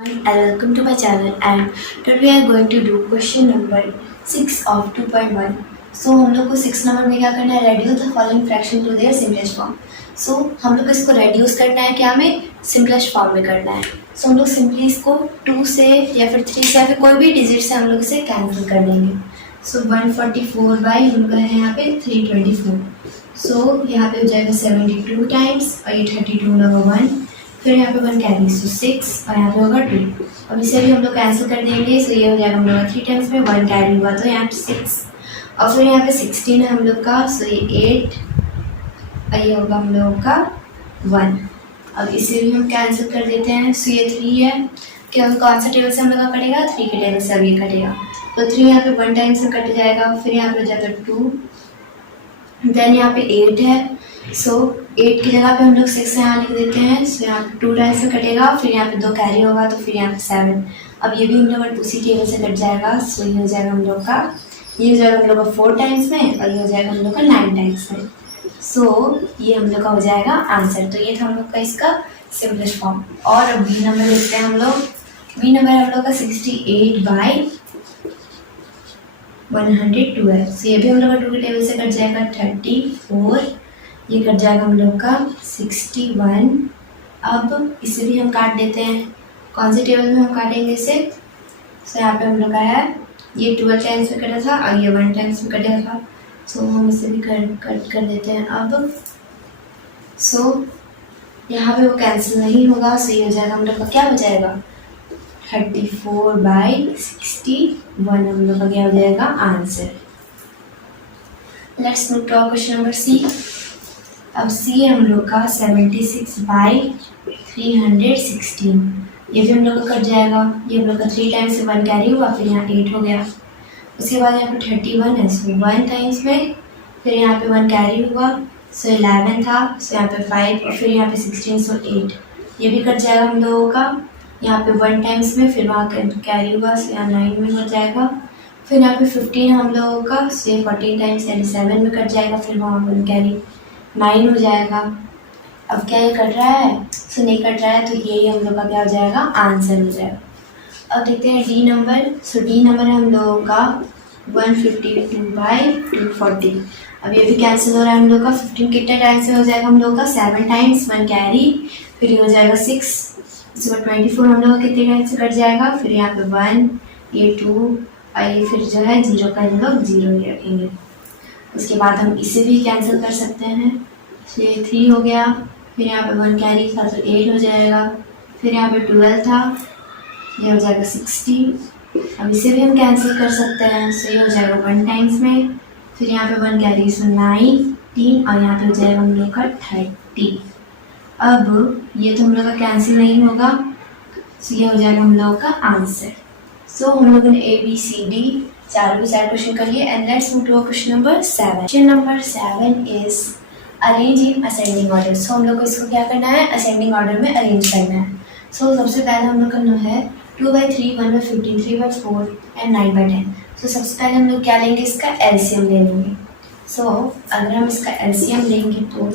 And welcome to my channel, and today we are going to do question number 6 of 2.1. So हम लोग को 6 number में क्या करना है, reduce the following fraction to their simplest form. So हम लोग को इसको reduce करना है, क्या में simplest form में करना है. So हम लोग simply इसको 2 से या फिर 3 से या फिर कोई भी digit से हम लोग इसे cancel कर देंगे. So 144 बाई हम लोग है यहाँ पे 324. So यहाँ पे हो जाएगा 72 टाइम्स और ये 32 नंबर 1, फिर यहाँ पे 1 कैरी, सो 6 और यहाँ पे होगा 2. अब इसे भी हम लोग कैंसिल कर देंगे. सो ये हो जाएगा हम लोग का 3 टाइम्स में 1 कैरी हुआ तो यहाँ पे 6 और फिर यहाँ पे 16 है हम लोग का. सो ये 8 और ये होगा हम लोगों का 1. अब इसे भी हम कैंसिल कर देते हैं. सो ये 3 है कि हम कौन सा टेबल से हम लोग का कटेगा, 3 के टेबल से अब ये कटेगा. तो 3 यहाँ पे 1 टाइम से कट जाएगा, फिर यहाँ पे हो जाएगा 2, देन यहाँ पे 8 है. सो 8 की जगह पे हम लोग 6 यहाँ लिख देते हैं. सो यहाँ पे 2 टाइम से कटेगा, फिर यहाँ पे 2 कैरी होगा तो फिर यहाँ पे 7. अब ये भी हम लोग का उसी टेबल से कट जाएगा. सो ये हो जाएगा हम लोग का, ये हो जाएगा हम लोग का 4 टाइम्स में और ये हो जाएगा हम लोग का 9 टाइम्स में. सो ये हम लोग का हो जाएगा आंसर. तो ये था हम लोग का इसका सिंपलेस्ट फॉर्म. और अब बी नंबर लिखते हैं हम लोग. बी नंबर हम लोग का 68 बाई 102 है. सो ये भी हम लोग का 2 के टेबल से कट जाएगा. 34 ये कट जाएगा हम लोग का 61. अब इसे भी हम काट देते हैं. कौन से टेबल में हम काटेंगे इसे. सो यहाँ पे हम लोग का है, ये 12 टाइम्स में कटा था और ये 1 टाइम्स में कटा था. सो हम इसे भी कट कर देते हैं अब. सो यहाँ पे वो कैंसिल नहीं होगा. सो ये हो जाएगा हम लोग का, क्या हो जाएगा 34 बाई 61 हम लोग का क्या हो जाएगा answer. Let's move to question number C. अब सी हम लोग का 76 बाई 316. ये भी हम लोग का कट जाएगा. ये हम लोग का 3 टाइम्स से 1 कैरी हुआ, फिर यहाँ 8 हो गया. उसके बाद यहाँ पे 31 है. सो 1 टाइम्स में, फिर यहाँ पे 1 कैरी हुआ. सो 11 था. सो यहाँ पे 5 और फिर यहाँ पे 16. सो 8 ये भी कट जाएगा हम लोगों का. यहाँ पे 1 टाइम्स में, फिर वहाँ कैरी हुआ. सो यहाँ 9 में हो जाएगा. फिर यहाँ पे 15 हम लोगों का. सो 14 टाइम्स यानी 7 में कट जाएगा. फिर वहाँ 1 कैरी 9 हो जाएगा. अब क्या ये कट रहा है. सो नहीं कट रहा है, तो ये हम लोग का क्या हो जाएगा आंसर हो जाएगा. अब देखते हैं डी नंबर. सो डी नंबर है हम लोगों का 152 बाई 240. अब ये भी कैंसिल हो रहा है हम लोग का. 15 कितने टाइम्स में हो जाएगा हम लोग का 7 टाइम्स 1 कैरी, फिर ये हो जाएगा 6. इसके बाद 24 हम लोग का कितने टाइम से कट जाएगा. फिर यहाँ पे 1, ये 2 और ये फिर जो है 0 का हम लोग 0 ही रखेंगे. उसके बाद हम इसे भी कैंसिल कर सकते हैं. तो ये 3 हो गया. फिर यहाँ पे 1 कैरी था तो 8 हो जाएगा. फिर यहाँ पे 12 था, ये हो जाएगा 60. अब इसे भी हम कैंसिल कर सकते हैं. सो ये हो जाएगा 1 टाइम्स में, फिर यहाँ पे 1 कैरी सो 19 और यहाँ पे हो जाएगा हम लोग का 30. अब ये तो हम लोग का कैंसिल नहीं होगा. सो ये हो जाएगा हम लोग का आंसर. सो हम लोगों ने ABCD चारों के 4 क्वेश्चन कर लिए. And let's move to question number 7. Question number 7 is arrange in ascending order. So हम लोग को इसको क्या करना है, असेंडिंग ऑर्डर में अरेंज करना है. सो सबसे पहले हम लोग करना है 2/3, 1/15, 3/4 एंड 9/10. सो सबसे पहले हम लोग क्या लेंगे, इसका एलसीएम ले लेंगे. सो अगर हम इसका एलसीएम लेंगे तो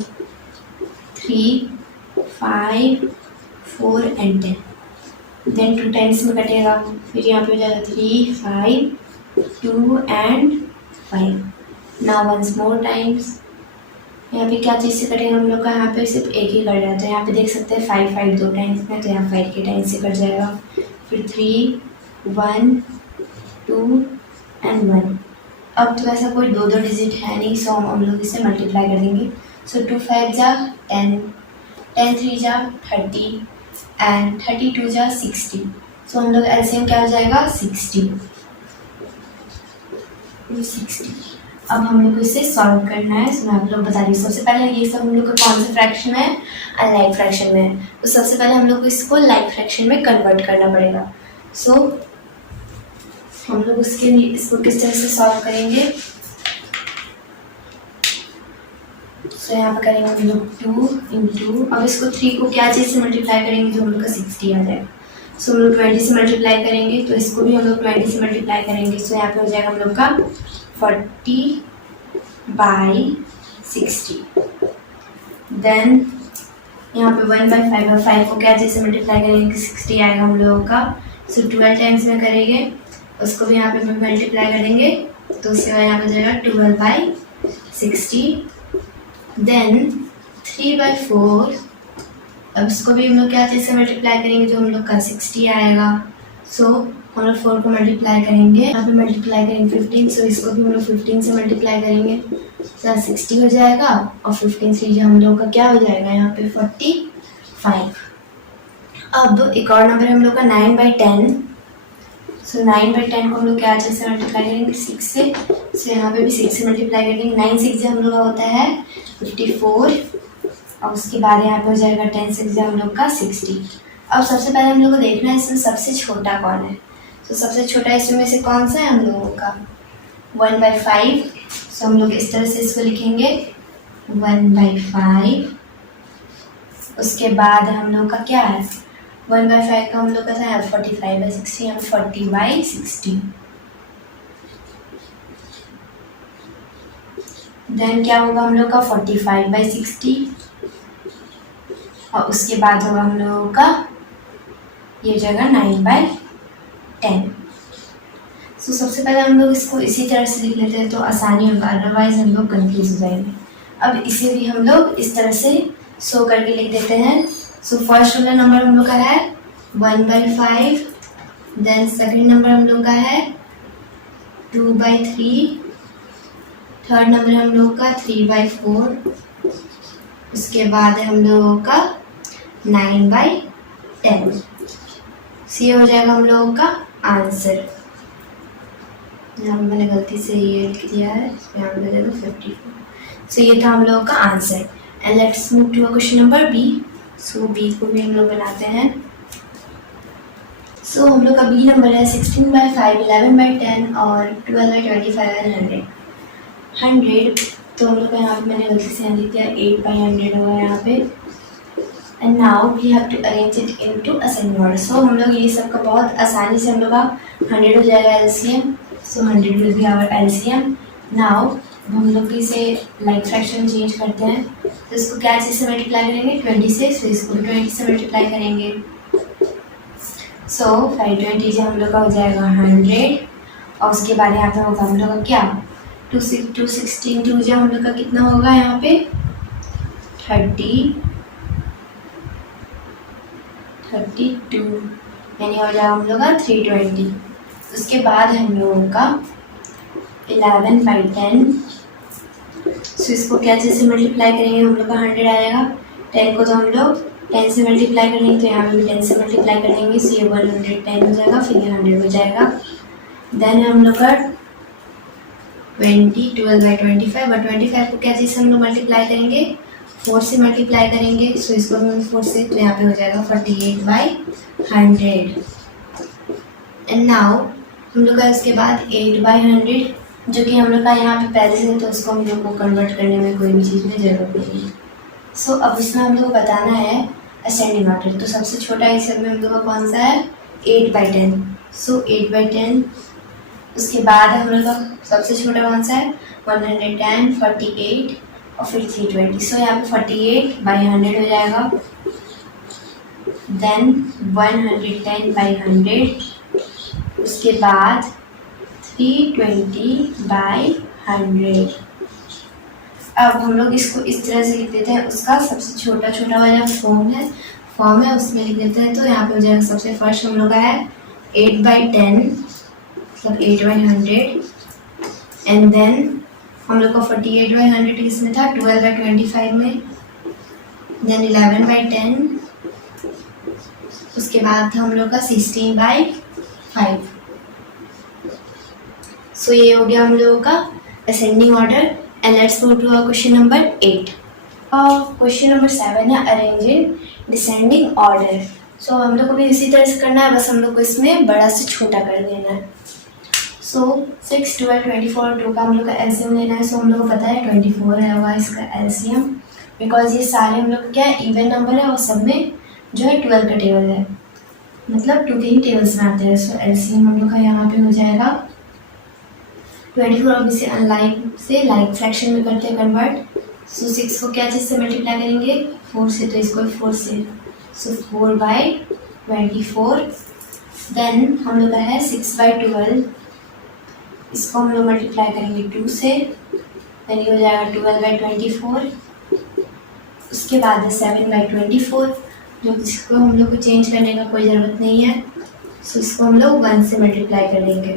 3, 5, 4 एंड 10. देन 2 टाइम्स में कटेगा. फिर यहाँ पे हो जाएगा 3, 5, 2 and 5. Now once more times. यहाँ पे क्या चीज़ से कटेगा हम लोग का, यहाँ पे सिर्फ एक ही कट रहा है. तो यहाँ पे देख सकते हैं 5, 5 2 टाइम्स में, तो यहाँ 5 के टाइम्स से कट जाएगा. फिर 3, 1, 2 एंड 1. अब तो ऐसा कोई 2 डिजिट है नहीं, सो हम लोग इसे मल्टीप्लाई कर देंगे. सो 2 5 जा 10, 10 3 जा 30 एंड 32 जा 60. सो हम लोग एलसीएम क्या हो जाएगा 60. अब हम लोग को इसे सॉल्व करना है. सो मैं आप लोग बता रही हूँ. सबसे पहले ये सब हम लोग का कौन सा फ्रैक्शन है, अनलाइक फ्रैक्शन में है. तो सबसे पहले हम लोग को इसको लाइक फ्रैक्शन में कन्वर्ट करना पड़ेगा. सो हम लोग इसको किस तरह से सॉल्व करेंगे. सो यहाँ पर करेंगे हम लोग 2 × अब इसको 3 को क्या चीज़ से मल्टीप्लाई करेंगे, तो हम लोग का 60 आ जाएगा. सो हम लोग 20 से मल्टीप्लाई करेंगे, तो इसको भी हम लोग 20 से मल्टीप्लाई करेंगे. सो यहाँ पे हो जाएगा हम लोग का 40 बाई 60. देन यहाँ पे 1/5 और 5 को क्या जैसे मल्टीप्लाई करेंगे कि 60 आएगा हम लोगों का। सो 12 टाइम्स में करेंगे, उसको भी यहाँ पे मल्टीप्लाई करेंगे तो उसके बाद यहाँ पे जाएगा 12/60। देन 3/4, अब इसको भी हम लोग क्या चीज़ से मल्टीप्लाई करेंगे, जो हम लोग का 60 आएगा। सो हम लोग 4 को मल्टीप्लाई करेंगे, यहाँ पे मल्टीप्लाई करेंगे 15, सो इसको भी हम लोग 15 से मल्टीप्लाई करेंगे तो 60 हो जाएगा और 15 से जो हम लोग का क्या हो जाएगा यहाँ पे 45। अब एक और नंबर है हम लोग का 9/10। सो 9/10 को हम लोग क्या चीज़ से मल्टीप्लाई करेंगे 6 से। सो यहाँ पे भी 6 से मल्टीप्लाई करेंगे। 9 6 हम लोग का होता है 54 और उसके बाद यहाँ पे हो जाएगा 10 6 हम लोग का 60। अब सबसे पहले हम लोग को देखना है इसमें सबसे छोटा कौन है। तो सबसे छोटा इसमें से कौन सा है हम लोगों का 1/5। सो हम लोग इस तरह से इसको लिखेंगे 1/5। उसके बाद हम लोग का क्या है 1/5 का हम लोग का था 45/60, हम 40/60। देन क्या होगा हम लोग का 45/60 और उसके बाद होगा हम लोगों का ये जगह 9/10। सो सबसे पहले हम लोग इसको इसी तरह से लिख लेते हैं तो आसानी होगा, अदरवाइज हम लोग कंफ्यूज हो जाएंगे। अब इसे भी हम लोग इस तरह से शो करके लिख देते हैं। सो फर्स्ट वाला नंबर हम लोग का है 1/5, देन सेकंड नंबर हम लोग का है 2/3, थर्ड नंबर हम लोग का 3/4, उसके बाद है हम लोगों का 9/10। ये हो जाएगा हम लोगों का आंसर। यहाँ मैंने गलती से ये लिख दिया है, यहाँ पे देखो 54। सो ये था हम लोगों का answer. And let's move to question number B. So B को भी हम लोग बनाते हैं। सो हम लोग का बी नंबर है 16/5, 11/10 और 12/25 एंड 100। तो हम लोग का यहाँ पे मैंने गलती से यहाँ लिख दिया 8/100 होगा यहाँ पे। And now we have to arrange it into ascending order. So हम लोग ये सब का बहुत आसानी से हम लोग का 100 हो जाएगा LCM. So 100 will be our LCM. Now हम लोग इसे लाइक फ्रैक्शन चेंज करते हैं तो इसको क्या चीज़ से मल्टीप्लाई करेंगे 20 से। सो इसको 20 से मल्टीप्लाई करेंगे। सो 520 जो हम लोग का हो जाएगा 100 और उसके बाद यहाँ पे होगा हम लोग का क्या 216 2 जो हम लोग का कितना होगा यहाँ पे 32 यानी हो जाएगा हम लोग का 320। उसके बाद हम लोगों का 11/10। सो इसको क्या चीज़ से मल्टीप्लाई करेंगे हम लोग का 100 आएगा। 10 को तो हम लोग 10 से मल्टीप्लाई करेंगे तो यहाँ पे भी 10 से मल्टीप्लाई करेंगे। सो ये 110 हो जाएगा, फिर ये 100 हो जाएगा। देन हम लोग का 20 12/25 और 25 को क्या चीज़ से हम लोग मल्टीप्लाई करेंगे 4 से मल्टीप्लाई करेंगे। सो इसको भी 4 से तो यहाँ पे हो जाएगा 48/100। एंड नाउ हम लोग का इसके बाद 8/100 जो कि हम लोग का यहाँ पे पहले से है तो उसको हम लोग को कन्वर्ट करने में कोई भी चीज़ में ज़रूरत नहीं है। सो अब इसमें हम लोग को बताना है असेंडिंग ऑर्डर। तो सबसे छोटा इस सब में हम लोग का कौन सा है 8/10। सो 8/10 उसके बाद हम लोग का सबसे छोटा कौन सा है 110 48 और फिर 320। सो यहाँ पे 48/100 हो जाएगा। देन 110/100 उसके बाद 320/100। अब हम लोग इसको इस तरह से लिख देते हैं, उसका सबसे छोटा छोटा वाला फॉर्म है उसमें लिख देते हैं। तो यहाँ पे हो जाएगा सबसे फर्स्ट हम लोग का है 8/10 मतलब 8/100 एंड देन हम लोग का 48/100 किसमें था 12/25 में। देन 11/10 उसके बाद था हम लोग का 16/5। सो ये हो गया हम लोगों का ascending order. And let's go to question number 8। Question number 7 है arrange in descending order. So हम लोग को भी इसी तरह से करना है, बस हम लोग को इसमें बड़ा से छोटा कर देना है। सो 6 12 24 2 का हम लोग का एलसीएम लेना है। सो हम लोग को पता है 24 है होगा इसका एलसीएम, बिकॉज ये सारे हम लोग क्या इवन नंबर है और सब में जो है 12 का टेबल है, मतलब 2 के ही टेबल्स में आते हैं। सो एलसीएम हम लोग का यहाँ पे हो जाएगा 24। अब इसे अनलाइक से लाइक फ्रैक्शन में करते हैं कन्वर्ट। सो 6 को क्या चीज़ से मल्टीप्लाई करेंगे, 4 से, तो इसको 4 से, सो 4/24। देन हम लोग का है 6/12, इसको हम लोग मल्टीप्लाई करेंगे 2 से, देन ये हो जाएगा 12/24। उसके बाद है 7/24, जो इसको हम लोग को चेंज करने का कोई ज़रूरत नहीं है, सो इसको हम लोग 1 से मल्टीप्लाई कर देंगे।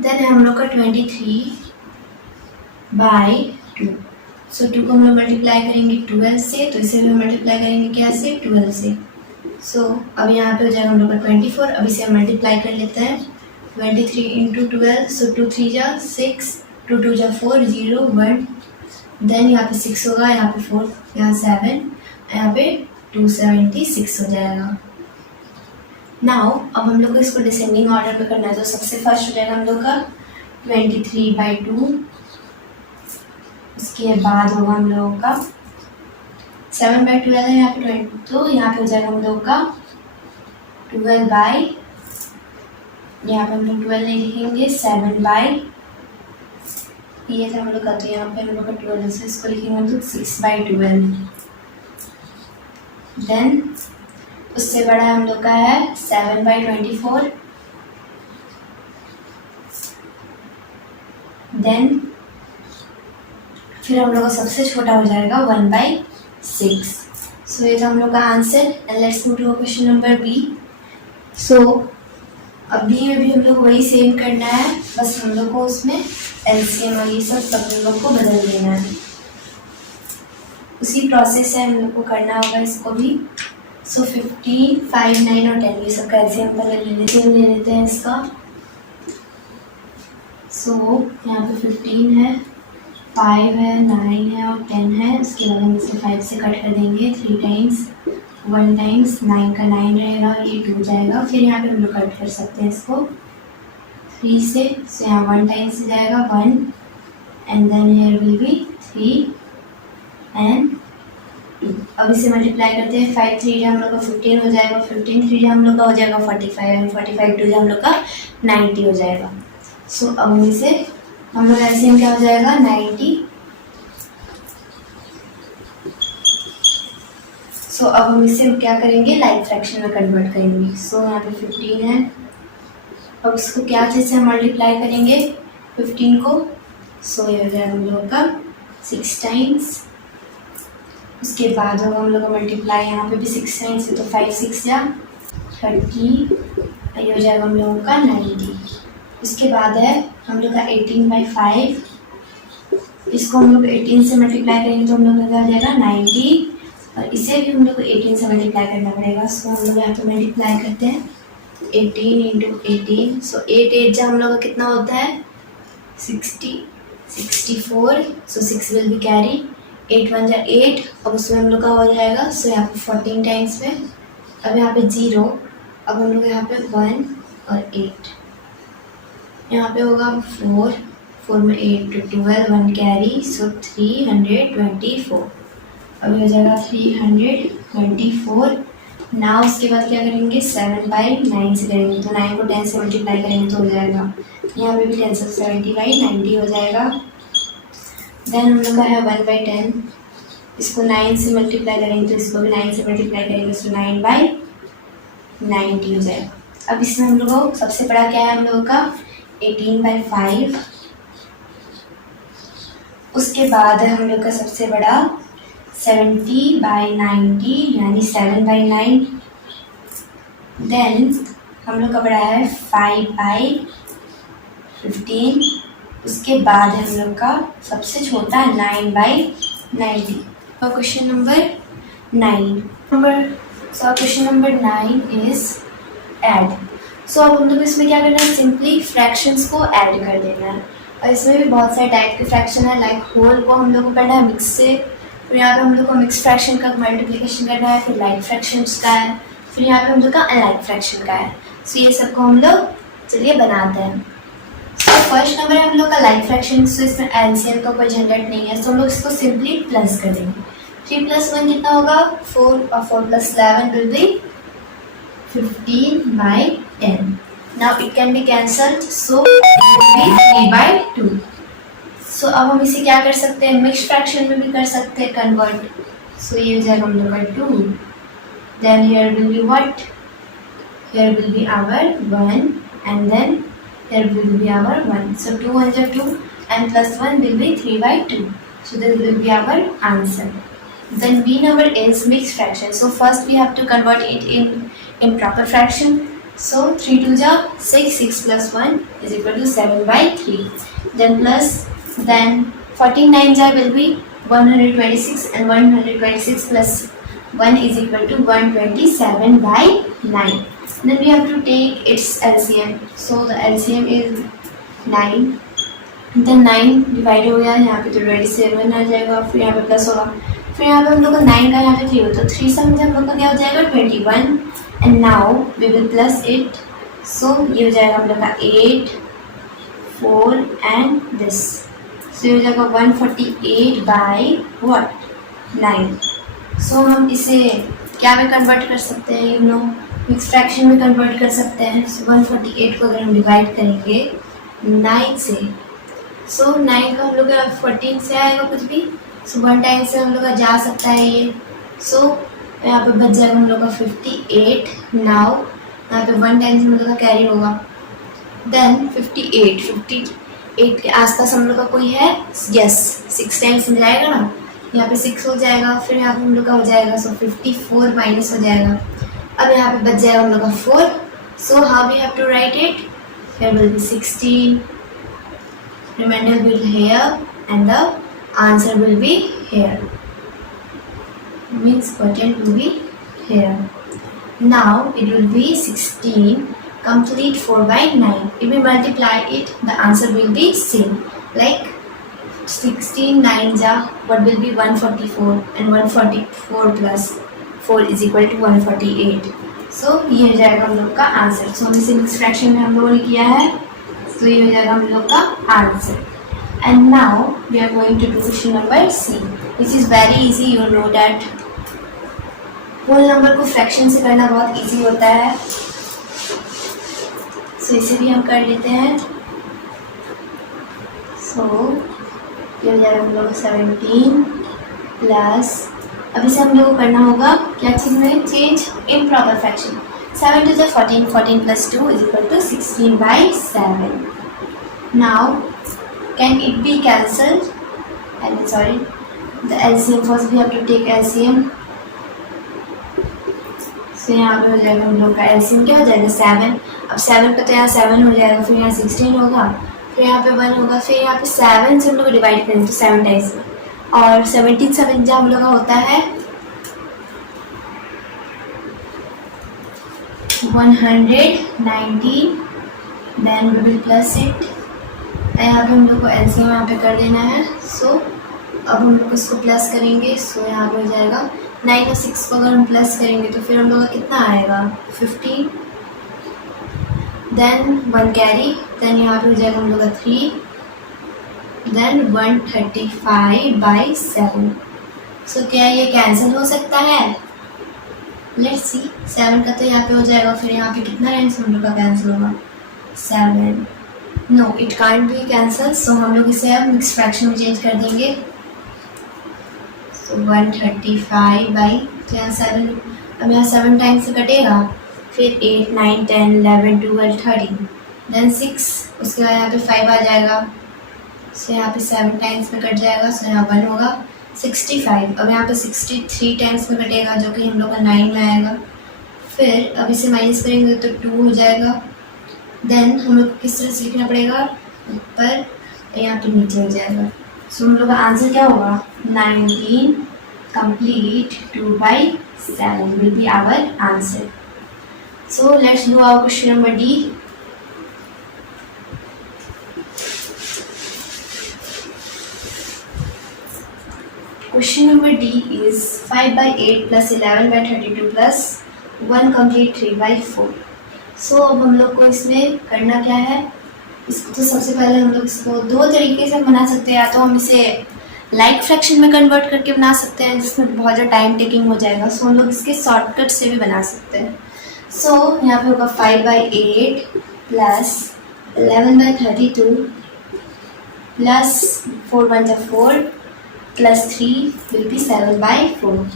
देन है हम लोग का 23/2, सो 2 को हम लोग मल्टीप्लाई करेंगे 12 से, तो इसे भी मल्टीप्लाई करेंगे क्या से, 12 से। सो अब यहाँ पे हो जाएगा हम लोग का 24, अब इसे हम मल्टीप्लाई कर लेते हैं, 23 × 12, सो 2 3 जा 6, 2 2 जा 4, 0 1, देन यहाँ पे 6 होगा, यहाँ पे 4, यहाँ 7, यहाँ पे 276 हो जाएगा। नाउ अब हम लोग को इसको डिसेंडिंग ऑर्डर में करना है, तो सबसे फर्स्ट हो जाएगा हम लोग का 23/2, उसके बाद होगा हम लोगों का 7/12 है यहाँ पे 20, तो यहाँ पे हो जाएगा हम लोग का 12 यहाँ पे हम लोग 12 नहीं लिखेंगे, 7 ये था हम लोग का, तो यहाँ पे हम लोग का 12 से इसको लिखेंगे हम लोग 6/12। देन उससे बड़ा हम लोग का है 7/24। देन फिर हम लोग का सबसे छोटा हो जाएगा 1/6। सो ये था हम लोग का answer, and let's move to question number B. So अब बी में भी हम लोग वही सेम करना है, बस हम लोग को उसमें एलसीएम और ये सब हम लोग को बदल देना है, उसी प्रोसेस से हम लोग को करना होगा इसको भी। सो 15, 5, 9 और 10 ये सब का एलसीएम पहले ले लेते हैं इसका। सो यहाँ पे 15 है, 5 है, 9 है और 10 है, उसके बाद हम इसे 5 से कट कर देंगे 3 टाइम्स, 1 टाइम्स 9 का 9 रहेगा, ये 2 जाएगा, फिर यहाँ पे हम लोग कट कर सकते हैं इसको 3 से, सो यहाँ 1 टाइम्स से जाएगा 1, and then here will be 3 and 2। अब इसे मल्टीप्लाई करते हैं, 5 3 हम लोग का 15 हो जाएगा, 15 3 हम लोग का हो जाएगा 45, एंड 45 2 हम लोग का 90 हो जाएगा। सो अब हम इसे हम लोग एलसीएम क्या हो जाएगा 90। सो अब हम इसे क्या करेंगे, लाइक फ्रैक्शन में कन्वर्ट करेंगे। सो यहाँ पे 15 है, अब इसको क्या चीज़ से मल्टीप्लाई करेंगे 15 को, सो ये हो जाएगा हम लोग का 6 टाइम्स, उसके बाद होगा हम लोग का मल्टीप्लाई यहाँ पे भी 6 टाइम्स है, तो 5 6 या 30, ये हो जाएगा हम लोगों का 90। उसके बाद है हम लोग का 18/5, इसको हम लोग 18 से मल्टीप्लाई करेंगे तो हम लोग का हो जाएगा 90, और इसे भी हम लोग को 18 से मल्टीप्लाई करना पड़ेगा। सो हम लोग यहाँ पे मल्टीप्लाई करते हैं 18 × 18, सो 8 8 जब हम लोग का कितना होता है 64, सो 6 विल बी कैरी, 8 1 जा 8, अब उसमें हम लोग का हो जाएगा, सो यहाँ पे 14 टाइम्स में, अब यहाँ पे 0, अब हम लोग यहाँ पे 1 और 8, यहाँ पे होगा 4 में 8 to 12, 1 कैरी, सो 324, अभी हो जाएगा 324। नाउ उसके बाद क्या करेंगे 7/9 से करेंगे, तो 9 को 10 से मल्टीप्लाई करेंगे तो हो जाएगा, यहाँ पे भी 10 से 70/90 हो जाएगा। देन हम लोग का है 1/10, इसको 9 से मल्टीप्लाई करेंगे तो इसको भी 9 से मल्टीप्लाई करेंगे, तो 9/90 हो जाएगा। अब इसमें हम लोग को सबसे बड़ा क्या है हम लोगों का 18/5, उसके बाद है हम लोग का सबसे बड़ा 70/90 यानी 7/9। देन हम लोग का बड़ा है 5/15, उसके बाद है हम लोग का सबसे छोटा 9/90। और क्वेश्चन नंबर 9 इज ऐड। सो अब हम लोग इसमें क्या करना है, सिंपली फ्रैक्शंस को ऐड कर देना है, और इसमें भी बहुत सारे टाइप के फ्रैक्शन है, लाइक होल को हम लोग को करना है मिक्स से, फिर यहाँ पे हम लोग को मिक्स फ्रैक्शन का मल्टीप्लिकेशन करना है, फिर लाइक फ्रैक्शंस का है, फिर यहाँ पे हम लोग का अनलाइक फ्रैक्शन का है। सो ये सबको हम लोग चलिए बनाते हैं। सो फर्स्ट नंबर है हम लोग का लाइक फ्रैक्शन, सो इसमें एलसीएम का कोई झंझट नहीं है, तो हम लोग इसको सिंपली प्लस कर देंगे। 3 + 1 कितना होगा 4, और 4 + 11 will B 15/10. Now it can be cancelled, so it will be 3/2. सो अब हम इसे क्या कर सकते हैं, मिक्स फ्रैक्शन में भी कर सकते हैं कन्वर्ट. सो ये हो जाएगा हम लोग का 2. Then here will be what, here will be our 1 and then here will be our 1. So 2 1 is 2 and plus 1 will be 3/2. So this will be our answer. Then B number is mixed fraction. So first we have to convert it in proper fraction. So 3 2 ja 6, 6 plus 1 is equal to 7/3. Then plus, then 14 9 ja will be 126 and 126 plus 1 is equal to 127/9. Then we have to take its LCM. So the LCM is 9. Then 9 divide हो गया, यहाँ पे तो 27 आ जाएगा, फिर यहाँ पे plus होगा, फिर यहाँ पे हम लोग का 9 का यहाँ पे 3 होता है, 3 से हम लोग का क्या हो जाएगा 21. And now we will plus it. So ये हो जाएगा हम लोग का 8 4 एंड दिस. सो ये हो जाएगा 148/9. सो हम इसे क्या में कन्वर्ट कर सकते हैं, यू नो, मिक्स फ्रैक्शन में कन्वर्ट कर सकते हैं. सो 148 को अगर हम डिवाइड करेंगे 9 से, सो 9 का हम लोग का 14 से आएगा कुछ भी. सो 1 टाइम से हम लोग का जा सकता है ये. सो यहाँ पे बच जाएगा हम लोग का 58. नाउ यहाँ पे 1 टाइम से हम लोग का कैरी होगा. देन 58 के आसपास हम लोग का कोई है, यस 6 टाइम्स में जाएगा ना, यहाँ पे 6 हो जाएगा, फिर यहाँ पे हम लोग का हो जाएगा. सो 54 माइनस हो जाएगा. अब यहाँ पे बच जाएगा हम लोग का 4. So how we have to write it, here will be 16, remainder will be here and the answer will be here, means quotient will be here. Now it will be 16 complete 4/9. If we multiply it, the answer will be same, like 16 9 ja what will be 144 and 144 plus 4 is equal to 148. So ये हो जाएगा हम लोग का answer. सो हम इसे mix fraction में हम लोगों ने किया है, तो ये हो जाएगा हम लोग का answer. And now we are going to do question number C, which is very easy. You know that whole number को फ्रैक्शन से करना बहुत इजी होता है. सो इसे भी हम कर लेते हैं. सो ये हो जाएगा हम लोग 17 प्लस, अब इसे हम लोग को करना होगा क्या चीज़ में, change in proper fraction. 7 to 14, 14 plus 2 is equal to 16/7. Now can it be cancelled? And sorry, the LCM first we have to take LCM. So यहाँ पे हो जाएगा हम लोग का LCM क्या हो जाएगा 7. अब 7 पे तो यहाँ 7 हो जाएगा, फिर यहाँ 16 होगा, फिर यहाँ पे 1 होगा, फिर यहाँ पे 7 से हम लोग डिवाइड करेंगे तो 7 टाइम्स में, और 17 7 जहाँ हम लोग का होता है 119. Then we will plus it. यहाँ पे हम लोग को एलसीएम यहाँ पे कर देना है. सो अब हम लोग इसको प्लस करेंगे. सो यहाँ पे हो जाएगा 9 और 6 को अगर हम प्लस करेंगे तो फिर हम लोग का कितना आएगा 15. देन 1 कैरी, देन यहाँ पे हो जाएगा हम लोग का 3, देन 135/7. सो क्या ये कैंसिल हो सकता है, लेट्स सी. 7 का तो यहाँ पे हो जाएगा, फिर यहाँ पे कितना टाइम्स हम लोग का कैंसिल होगा 7. No it can't be cancel. So हम लोग इसे अब मिक्स फ्रैक्शन में चेंज कर देंगे. सो 135 तो यहाँ 7, अब यहाँ 7 टाइम्स से कटेगा, फिर 8 9 10 11 12 13, देन 6, उसके बाद यहाँ पे 5 आ जाएगा. सो यहाँ पे 7 टाइम्स में कट जाएगा, सो यहाँ 1 होगा 65. अब यहाँ पे 63 टाइम्स में कटेगा, जो कि हम लोग का 9 में आएगा. फिर अब इसे माइनस करेंगे तो 2 हो जाएगा. देन हम लोग को किस तरह से लिखना पड़ेगा, ऊपर यहाँ पे नीचे हो जाएगा. सो हम लोग का आंसर क्या होगा 19 complete 2/7 will be our answer. So let's do our question number D. Question number D is 5/8 plus 11/32 plus 1 complete 3/4. So अब हम लोग को इसमें करना क्या है, इसको तो सबसे पहले हम लोग इसको दो तरीके से बना सकते हैं. या तो हम इसे लाइक फ्रैक्शन में कन्वर्ट करके बना सकते हैं, जिसमें बहुत ज़्यादा टाइम टेकिंग हो जाएगा. सो हम लोग इसके शॉर्टकट से भी बना सकते हैं. सो यहाँ पे होगा 5/8 प्लस 11/32 प्लस 4 1 जा 4 प्लस 3 विल बी 7/4।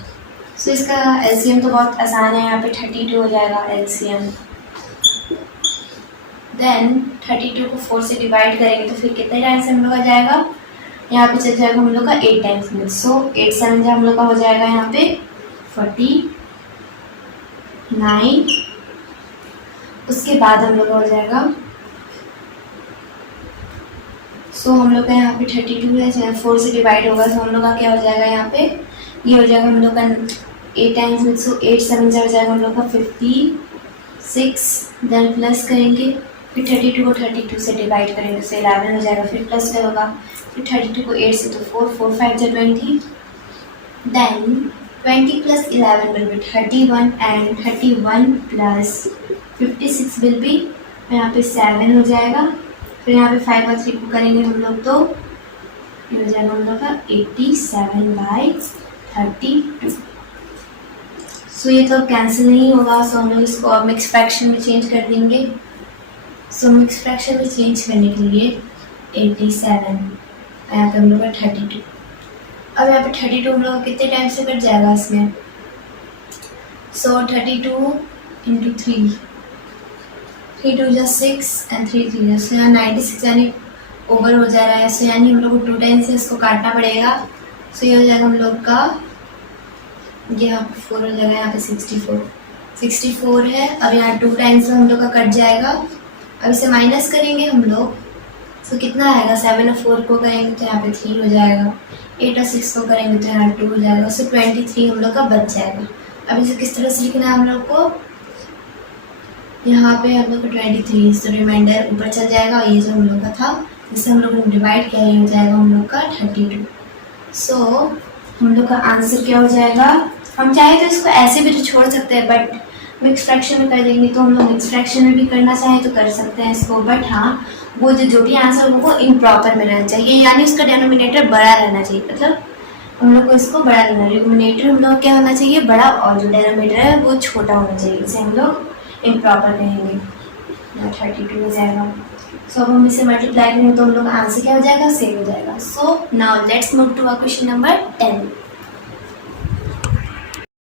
सो इसका एलसीएम तो बहुत आसान है, यहाँ पे 32 हो जाएगा एलसीएम। देन 32 को 4 से डिवाइड करेंगे तो फिर कितने टाइम्स हम लोग का जाएगा, यहाँ पे चल जाएगा हम लोग का 8 टाइम्स में। सो 8 7 हम लोग का हो जाएगा यहाँ पे 49। उसके बाद हम लोग का हो जाएगा, सो हम लोग का यहाँ पे 32 है, 4 से डिवाइड होगा तो हम लोग का क्या हो जाएगा, यहाँ पे ये हो जाएगा हम लोग का 8 टाइम्स में। सो 8 7 हो जाएगा हम लोग का 56। देन प्लस करेंगे, फिर 32 को 32 से डिवाइड करेंगे तो 11 हो जाएगा, फिर प्लस का होगा, फिर 32 को 8 से तो 4 4 5 जा 20। Then 20 plus 11 will be 31 and 31 plus 56 will be, यहाँ पे 7 हो जाएगा। फिर यहाँ पे 5 और 3 को करेंगे हम लोग तो ये हो जाएगा हम लोग का 87/32। सो ये तो कैंसिल नहीं होगा, सो हम लोग इसको अब मिक्स फ्रैक्शन में चेंज कर देंगे। सो मिक्स फ्रैक्शन में चेंज करने के लिए 87 यहाँ पे हम लोग का 32। अब यहाँ पे 32 हम लोग कितने टाइम से कट जाएगा इसमें, सो 32 इंटू 3 2 जा 6 एंड 3 3 जा, सो यहाँ 96 यानी ओवर हो जा रहा है। सो यानी हम लोग को 2 टाइम से इसको काटना पड़ेगा। सो ये हो जाएगा हम लोग का, ये यहाँ पे 4 हो जाएगा, यहाँ पे 64 है। अब यहाँ 2 टाइम्स में हम लोग का कट जाएगा। अब इसे माइनस करेंगे हम लोग, सो कितना आएगा, 7 और 4 को करेंगे तो यहाँ पे 3 हो जाएगा, 8 और 6 को करेंगे तो यहाँ 2 हो जाएगा। सो 23 हम लोग का बच जाएगा। अब इसे किस तरह से लिखना है हम लोग को, यहाँ पे हम लोग को 23 तो रिमाइंडर ऊपर चल जाएगा, और ये जो हम लोग का था जिसे हम लोग ने डिवाइड किया ये हो जाएगा हम लोग का 32। सो हम लोग का आंसर क्या हो जाएगा, हम चाहे तो इसको ऐसे भी तो छोड़ सकते हैं, बट मिक्स फ्रैक्शन में कर देंगे तो हम लोग मिक्स फ्रैक्शन में भी करना चाहें तो कर सकते हैं इसको। बट हाँ, वो जो भी आंसर होगा वो इम्प्रॉपर में रहना चाहिए, यानी उसका डिनोमिनेटर बड़ा रहना चाहिए। मतलब हम लोग को इसको बड़ा लेना, डिनोमिनेटर हम लोग क्या होना चाहिए बड़ा, और जो डिनोमिनेटर है वो छोटा होना चाहिए, इसे हम लोग इम्प्रॉपर कहेंगे। 32 हो जाएगा। सो अब हम इसे मल्टीप्लाई करेंगे तो हम लोग का आंसर क्या हो जाएगा, सेम हो जाएगा। So now let's move to question number 10।